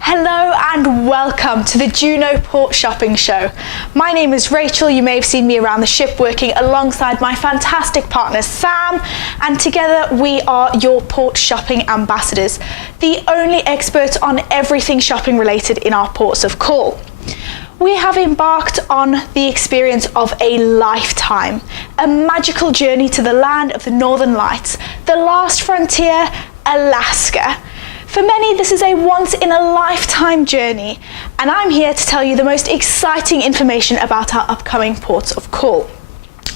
Hello and welcome to the Juneau Port Shopping Show. My name is Rachel. You may have seen me around the ship working alongside my fantastic partner Sam, and together we are your port shopping ambassadors, the only experts on everything shopping related in our ports of call. We have embarked on the experience of a lifetime, a magical journey to the land of the Northern Lights, the last frontier, Alaska. For many, this is a once-in-a-lifetime journey, and I'm here to tell you the most exciting information about our upcoming ports of call.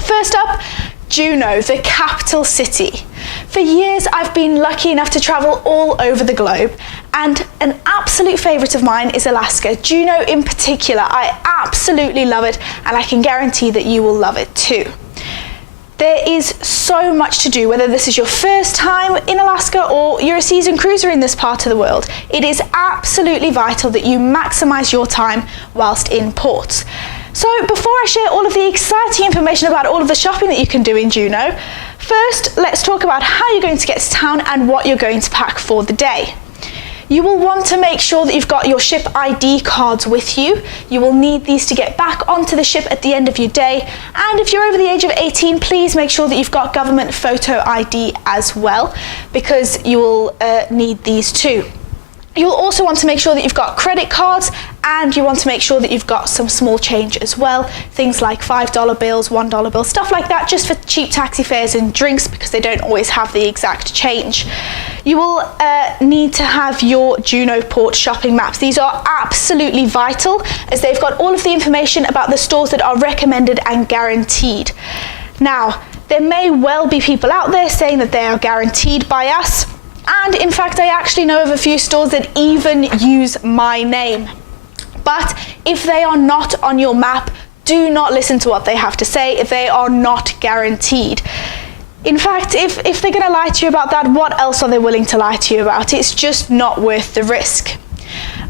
First up, Juneau, the capital city. For years, I've been lucky enough to travel all over the globe, and an absolute favourite of mine is Alaska. Juneau in particular, I absolutely love it, and I can guarantee that you will love it too. There is so much to do, whether this is your first time in Alaska or you're a seasoned cruiser in this part of the world. It is absolutely vital that you maximise your time whilst in ports. So before I share all of the exciting information about all of the shopping that you can do in Juneau, first let's talk about how you're going to get to town and what you're going to pack for the day. You will want to make sure that you've got your ship ID cards with you. You will need these to get back onto the ship at the end of your day. And if you're over the age of 18, please make sure that you've got government photo ID as well, because you will need these too. You'll also want to make sure that you've got credit cards, and you want to make sure that you've got some small change as well. Things like $5 bills, $1 bills, stuff like that, just for cheap taxi fares and drinks, because they don't always have the exact change. You will need to have your Juneau Port shopping maps. These are absolutely vital, as they've got all of the information about the stores that are recommended and guaranteed. Now, there may well be people out there saying that they are guaranteed by us, and in fact I actually know of a few stores that even use my name. But if they are not on your map, do not listen to what they have to say if they are not guaranteed. In fact, if they're going to lie to you about that, what else are they willing to lie to you about? It's just not worth the risk.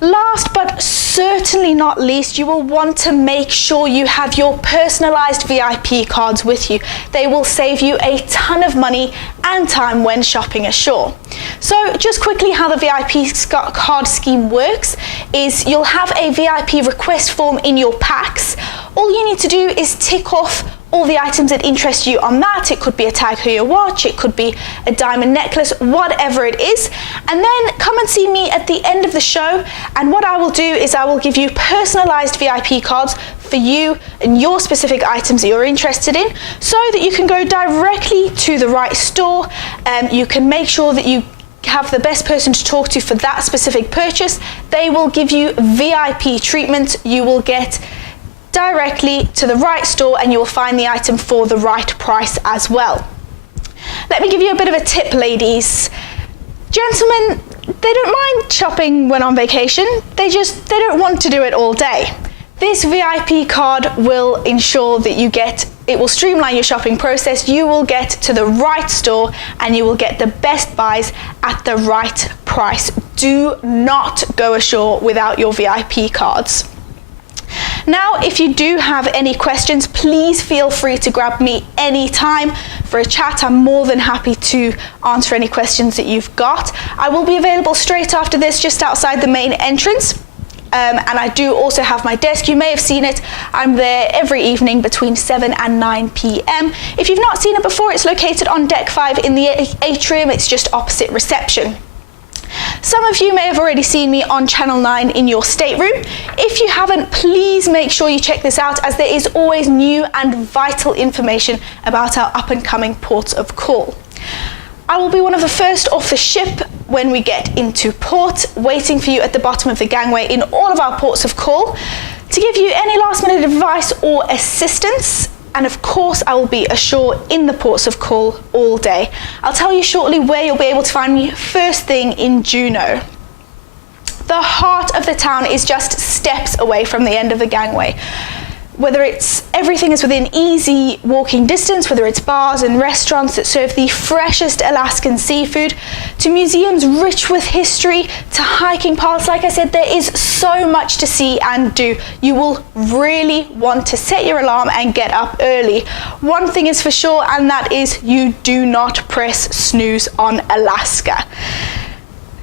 Last but certainly not least, you will want to make sure you have your personalised VIP cards with you. They will save you a ton of money and time when shopping ashore. So just quickly, how the VIP card scheme works is you'll have a VIP request form in your packs. All you need to do is tick off all the items that interest you on that. It could be a Tag Heuer watch, it could be a diamond necklace, whatever it is. And then come and see me at the end of the show, and what I will do is I will give you personalised VIP cards for you and your specific items that you're interested in, so that you can go directly to the right store. You can make sure that you have the best person to talk to for that specific purchase. They will give you VIP treatment. You will get directly to the right store, and you will find the item for the right price as well. Let me give you a bit of a tip, ladies. Gentlemen, they don't mind shopping when on vacation. They don't want to do it all day. This VIP card will ensure that it will streamline your shopping process. You will get to the right store and you will get the best buys at the right price. Do not go ashore without your VIP cards. Now, if you do have any questions, please feel free to grab me anytime for a chat. I'm more than happy to answer any questions that you've got. I will be available straight after this, just outside the main entrance. And I do also have my desk. You may have seen it. I'm there every evening between 7 and 9 p.m. If you've not seen it before, it's located on deck 5 in the atrium. It's just opposite reception. Some of you may have already seen me on Channel 9 in your stateroom. If you haven't, please make sure you check this out, as there is always new and vital information about our up-and-coming ports of call. I will be one of the first off the ship when we get into port, waiting for you at the bottom of the gangway in all of our ports of call to give you any last-minute advice or assistance. And of course, I will be ashore in the ports of call all day. I'll tell you shortly where you'll be able to find me first thing in Juneau. The heart of the town is just steps away from the end of the gangway. Everything is within easy walking distance, whether it's bars and restaurants that serve the freshest Alaskan seafood, to museums rich with history, to hiking paths. Like I said, there is so much to see and do. You will really want to set your alarm and get up early. One thing is for sure, and that is you do not press snooze on Alaska.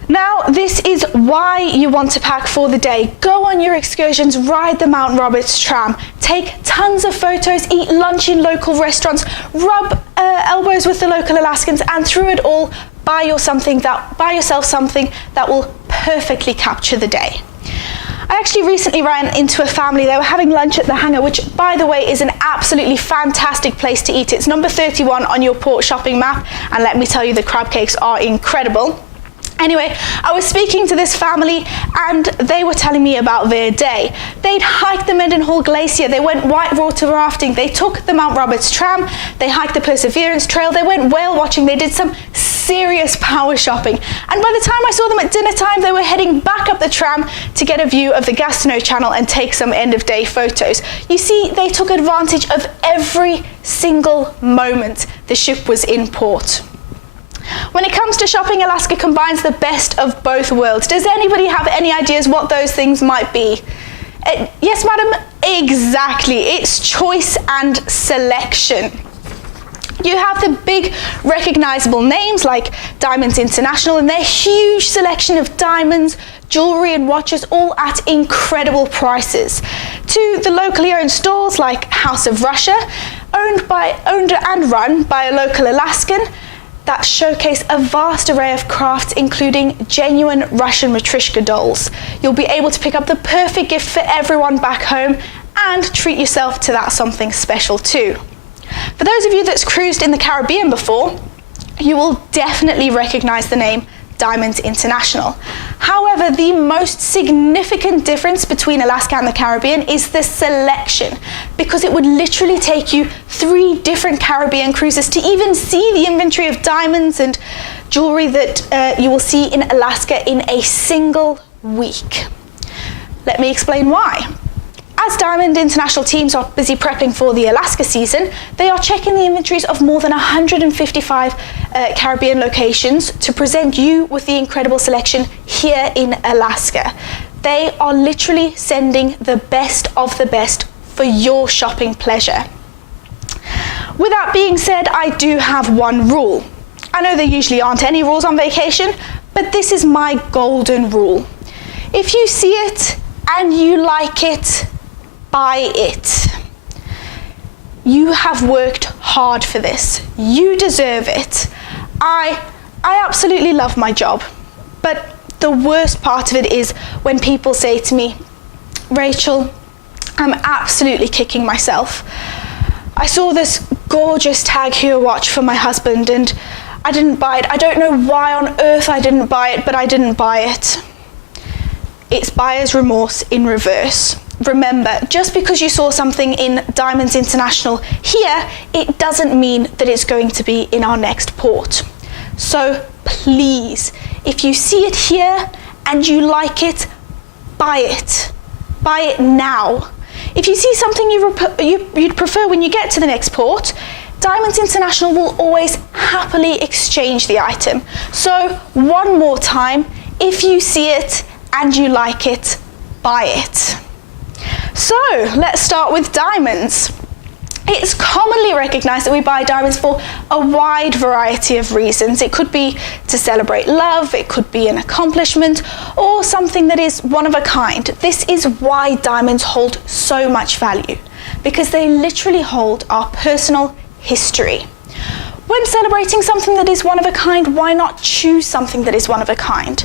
Now, this is why you want to pack for the day. Go on your excursions, ride the Mount Roberts tram, take tons of photos, eat lunch in local restaurants, rub elbows with the local Alaskans, and through it all, buy yourself something that will perfectly capture the day. I actually recently ran into a family. They were having lunch at the Hangar, which, by the way, is an absolutely fantastic place to eat. It's number 31 on your port shopping map, and let me tell you, the crab cakes are incredible. Anyway, I was speaking to this family and they were telling me about their day. They'd hiked the Mendenhall Glacier, they went whitewater rafting, they took the Mount Roberts tram, they hiked the Perseverance Trail, they went whale watching, they did some serious power shopping. And by the time I saw them at dinner time, they were heading back up the tram to get a view of the Gastineau Channel and take some end of day photos. You see, they took advantage of every single moment the ship was in port. When it comes to shopping, Alaska combines the best of both worlds. Does anybody have any ideas what those things might be? Yes, madam? Exactly. It's choice and selection. You have the big recognizable names like Diamonds International and their huge selection of diamonds, jewelry and watches, all at incredible prices. To the locally owned stores like House of Russia, owned and run by a local Alaskan, that showcase a vast array of crafts, including genuine Russian Matryoshka dolls. You'll be able to pick up the perfect gift for everyone back home and treat yourself to that something special too. For those of you that's cruised in the Caribbean before, you will definitely recognize the name Diamonds International. However, the most significant difference between Alaska and the Caribbean is the selection, because it would literally take you 3 different Caribbean cruises to even see the inventory of diamonds and jewelry that you will see in Alaska in a single week. Let me explain why. As Diamond International teams are busy prepping for the Alaska season, they are checking the inventories of more than 155 Caribbean locations to present you with the incredible selection here in Alaska. They are literally sending the best of the best for your shopping pleasure. With that being said, I do have one rule. I know there usually aren't any rules on vacation, but this is my golden rule. If you see it and you like it, buy it. You have worked hard for this. You deserve it. I absolutely love my job, but the worst part of it is when people say to me, Rachel, I'm absolutely kicking myself. I saw this gorgeous Tag Heuer watch for my husband and I didn't buy it. I don't know why on earth I didn't buy it, but I didn't buy it. It's buyer's remorse in reverse. Remember, just because you saw something in Diamonds International here, it doesn't mean that it's going to be in our next port. So please, if you see it here and you like it, buy it. Buy it now. If you see something you'd prefer when you get to the next port, Diamonds International will always happily exchange the item. So one more time, if you see it and you like it, buy it. So let's start with diamonds. It's commonly recognized that we buy diamonds for a wide variety of reasons. It could be to celebrate love, it could be an accomplishment, or something that is one of a kind. This is why diamonds hold so much value, because they literally hold our personal history. When celebrating something that is one of a kind, why not choose something that is one of a kind?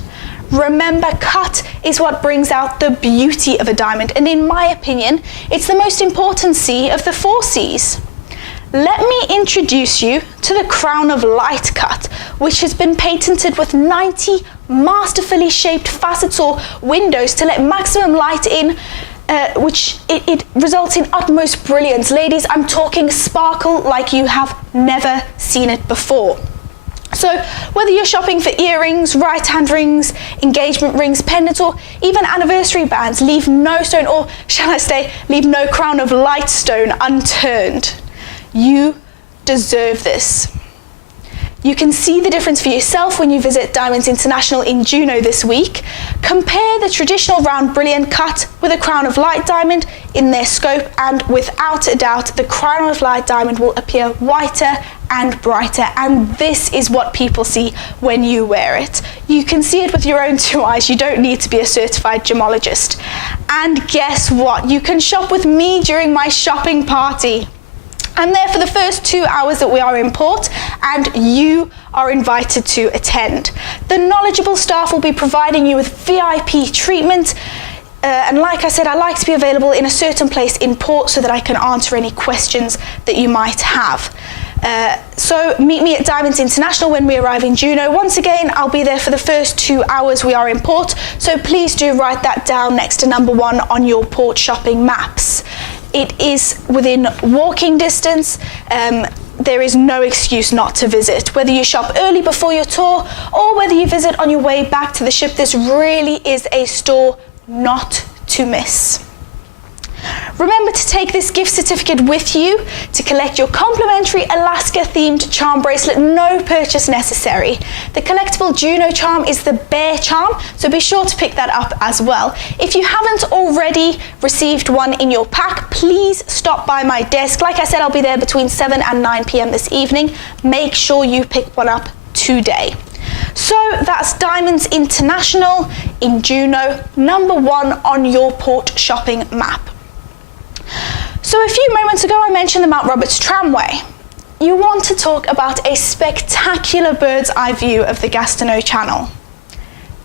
Remember, cut is what brings out the beauty of a diamond, and in my opinion, it's the most important C of the 4 C's. Let me introduce you to the Crown of Light cut, which has been patented with 90 masterfully shaped facets or windows to let maximum light in, which it results in utmost brilliance. Ladies, I'm talking sparkle like you have never seen it before. So whether you're shopping for earrings, right-hand rings, engagement rings, pendants, or even anniversary bands, leave no stone, or shall I say, leave no Crown of Light stone unturned. You deserve this. You can see the difference for yourself when you visit Diamonds International in Juneau this week. Compare the traditional round brilliant cut with a Crown of Light diamond in their scope, and without a doubt, the Crown of Light diamond will appear whiter and brighter, and this is what people see when you wear it. You can see it with your own two eyes. You don't need to be a certified gemologist. And guess what? You can shop with me during my shopping party. I'm there for the first 2 hours that we are in port, and you are invited to attend. The knowledgeable staff will be providing you with VIP treatment, and like I said, I like to be available in a certain place in port so that I can answer any questions that you might have. So meet me at Diamonds International when we arrive in Juneau. Once again, I'll be there for the first 2 hours we are in port, so please do write that down next to number 1 on your port shopping maps. It is within walking distance. There is no excuse not to visit. Whether you shop early before your tour or whether you visit on your way back to the ship, this really is a store not to miss. Remember to take this gift certificate with you to collect your complimentary Alaska themed charm bracelet, no purchase necessary. The collectible Juneau charm is the bear charm, so be sure to pick that up as well. If you haven't already received one in your pack, please stop by my desk. Like I said, I'll be there between 7 and 9 p.m. this evening. Make sure you pick one up today. So that's Diamonds International in Juneau, number 1 on your port shopping map. So a few moments ago I mentioned the Mount Roberts Tramway. You want to talk about a spectacular bird's eye view of the Gastineau Channel.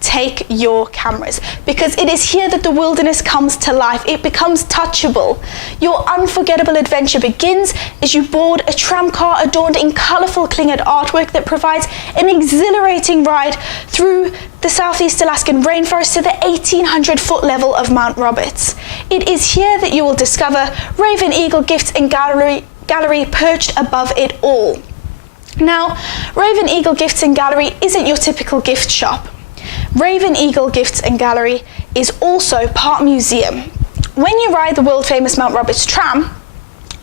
Take your cameras, because it is here that the wilderness comes to life. It becomes touchable. Your unforgettable adventure begins as you board a tram car adorned in colourful Tlingit artwork that provides an exhilarating ride through the Southeast Alaskan rainforest to the 1,800-foot level of Mount Roberts. It is here that you will discover Raven Eagle Gifts and Gallery perched above it all. Now, Raven Eagle Gifts and Gallery isn't your typical gift shop. Raven Eagle Gifts and Gallery is also part museum. When you ride the world-famous Mount Roberts tram,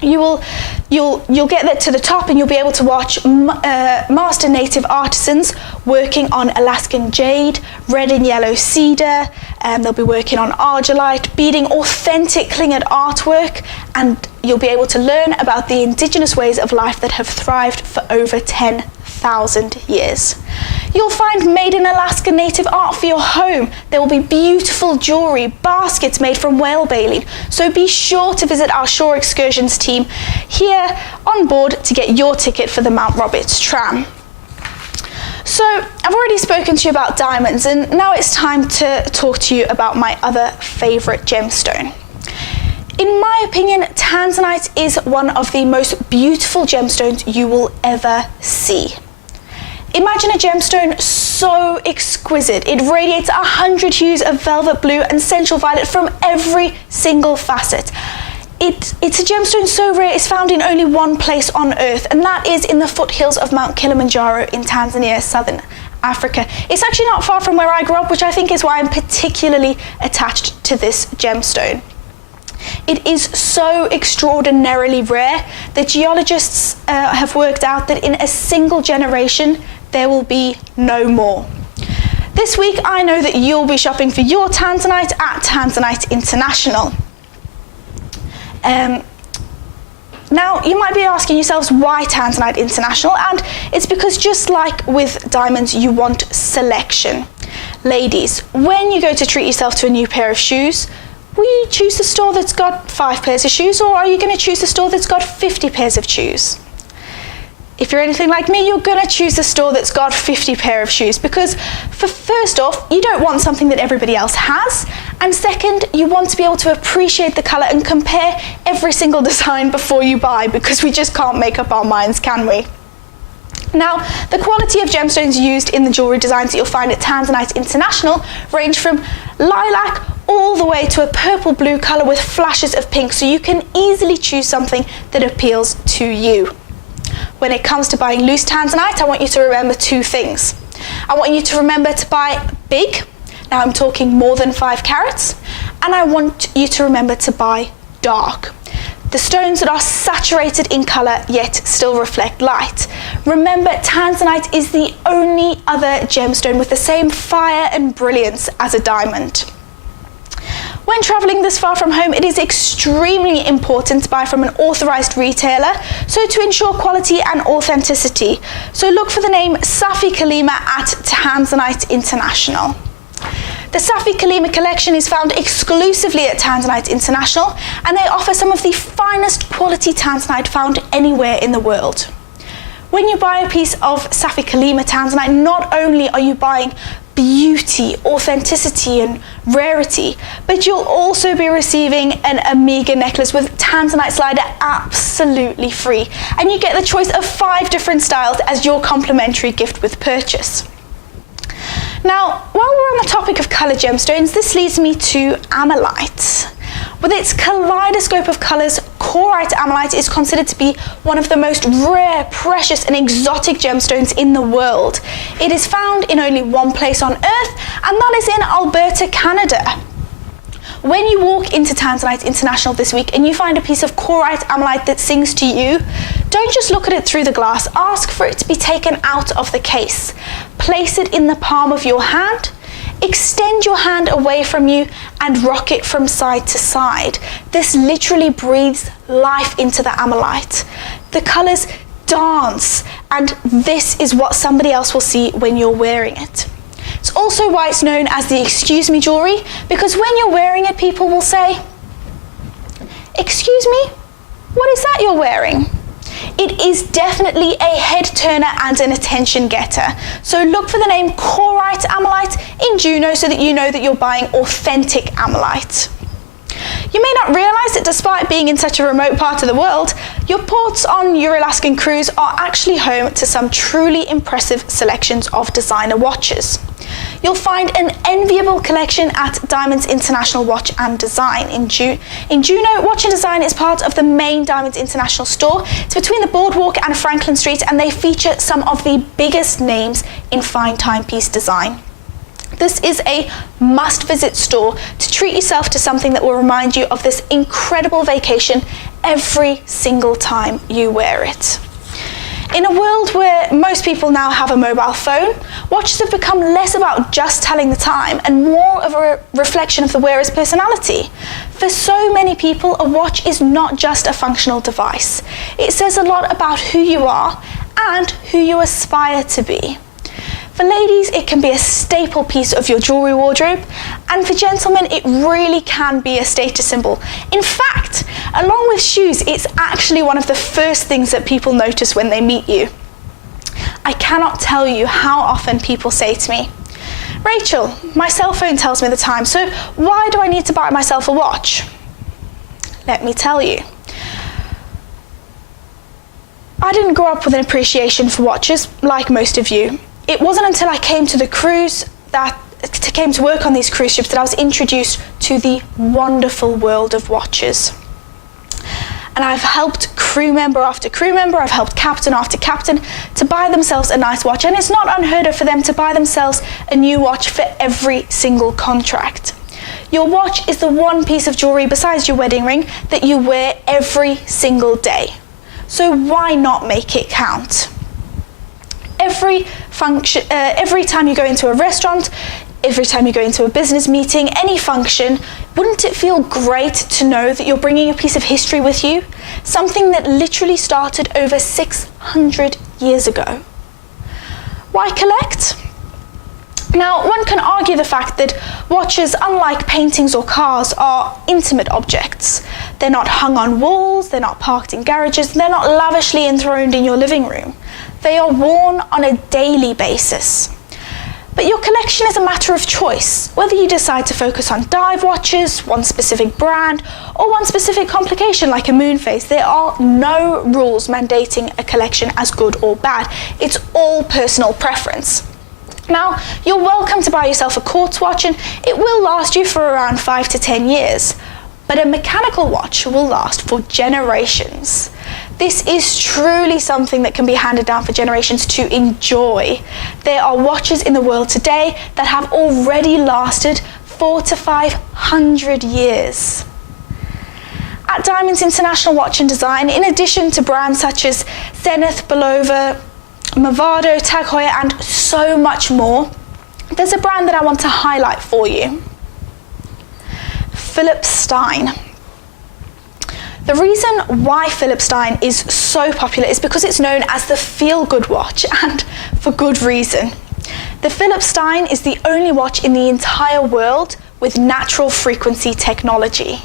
you'll get there to the top and you'll be able to watch master native artisans working on Alaskan jade, red and yellow cedar, and they'll be working on argillite, beading authentic Tlingit artwork, and you'll be able to learn about the indigenous ways of life that have thrived for over 10,000 years. You'll find made in Alaska native art for your home. There will be beautiful jewellery, baskets made from whale baleen. So be sure to visit our shore excursions team here on board to get your ticket for the Mount Roberts tram. So I've already spoken to you about diamonds, and now it's time to talk to you about my other favourite gemstone. In my opinion, tanzanite is one of the most beautiful gemstones you will ever see. Imagine a gemstone so exquisite, it radiates 100 hues of velvet blue and sensual violet from every single facet. It's a gemstone so rare it's found in only one place on Earth, and that is in the foothills of Mount Kilimanjaro in Tanzania, southern Africa. It's actually not far from where I grew up, which I think is why I'm particularly attached to this gemstone. It is so extraordinarily rare that geologists have worked out that in a single generation there will be no more. This week I know that you'll be shopping for your tanzanite at Tanzanite International. Now you might be asking yourselves, why Tanzanite International? And it's because just like with diamonds, you want selection. Ladies, when you go to treat yourself to a new pair of shoes, will you choose the store that's got 5 pairs of shoes, or are you going to choose the store that's got 50 pairs of shoes? If you're anything like me, you're going to choose the store that's got 50 pair of shoes, because first off, you don't want something that everybody else has, and second, you want to be able to appreciate the colour and compare every single design before you buy, because we just can't make up our minds, can we? Now, the quality of gemstones used in the jewellery designs that you'll find at Tanzanite International range from lilac all the way to a purple blue colour with flashes of pink, so you can easily choose something that appeals to you. When it comes to buying loose tanzanite, I want you to remember 2 things. I want you to remember to buy big, now I'm talking more than 5 carats, and I want you to remember to buy dark. The stones that are saturated in colour yet still reflect light. Remember, tanzanite is the only other gemstone with the same fire and brilliance as a diamond. When traveling this far from home, it is extremely important to buy from an authorized retailer, so to ensure quality and authenticity. So look for the name Safi Kalima at Tanzanite International. The Safi Kalima collection is found exclusively at Tanzanite International, and they offer some of the finest quality Tanzanite found anywhere in the world. When you buy a piece of Safi Kalima Tanzanite, not only are you buying beauty, authenticity and rarity, but you'll also be receiving an Omega necklace with Tanzanite slider absolutely free, and you get the choice of 5 different styles as your complimentary gift with purchase. Now, while we're on the topic of colour gemstones, this leads me to Ammolite. With its kaleidoscope of colours, Korite Ammolite is considered to be one of the most rare, precious and exotic gemstones in the world. It is found in only one place on Earth, and that is in Alberta, Canada. When you walk into Tanzanite International this week and you find a piece of Korite Ammolite that sings to you, don't just look at it through the glass, ask for it to be taken out of the case. Place it in the palm of your hand, extend your hand away from you and rock it from side to side. This literally breathes life into the Ammolite. The colours dance, and this is what somebody else will see when you're wearing it. It's also why it's known as the excuse me jewellery, because when you're wearing it, people will say, "Excuse me, what is that you're wearing?" It is definitely a head turner and an attention getter. So look for the name Korite Ammolite in Juno so that you know that you're buying authentic Ammolite. You may not realise that despite being in such a remote part of the world, your ports on your Alaskan cruise are actually home to some truly impressive selections of designer watches. You'll find an enviable collection at Diamonds International Watch and Design in Juno. Watch and Design is part of the main Diamonds International store. It's between the Boardwalk and Franklin Street, and they feature some of the biggest names in fine timepiece design. This is a must-visit store to treat yourself to something that will remind you of this incredible vacation every single time you wear it. In a world where most people now have a mobile phone, watches have become less about just telling the time and more of a reflection of the wearer's personality. For so many people, a watch is not just a functional device. It says a lot about who you are and who you aspire to be. For ladies, it can be a staple piece of your jewellery wardrobe, and for gentlemen, it really can be a status symbol. In fact, along with shoes, it's actually one of the first things that people notice when they meet you. I cannot tell you how often people say to me, "Rachel, my cell phone tells me the time, so why do I need to buy myself a watch?" Let me tell you. I didn't grow up with an appreciation for watches, like most of you. It wasn't until I came to the cruise came to work on these cruise ships that I was introduced to the wonderful world of watches. And I've helped crew member after crew member, I've helped captain after captain to buy themselves a nice watch, and it's not unheard of for them to buy themselves a new watch for every single contract. Your watch is the one piece of jewellery besides your wedding ring that you wear every single day. So why not make it count? Every time you go into a restaurant, every time you go into a business meeting, any function, wouldn't it feel great to know that you're bringing a piece of history with you? Something that literally started over 600 years ago. Why collect? Now, one can argue the fact that watches, unlike paintings or cars, are intimate objects. They're not hung on walls, they're not parked in garages, they're not lavishly enthroned in your living room. They are worn on a daily basis. But your collection is a matter of choice. Whether you decide to focus on dive watches, one specific brand, or one specific complication like a moon phase, there are no rules mandating a collection as good or bad. It's all personal preference. Now, you're welcome to buy yourself a quartz watch, and it will last you for around 5 to 10 years. But a mechanical watch will last for generations. This is truly something that can be handed down for generations to enjoy. There are watches in the world today that have already lasted 400 to 500 years. At Diamonds International Watch and Design, in addition to brands such as Zenith, Bulova, Movado, Tag Heuer, and so much more, there's a brand that I want to highlight for you. Philips Stein. The reason why Philips Stein is so popular is because it's known as the feel-good watch, and for good reason. The Philips Stein is the only watch in the entire world with natural frequency technology.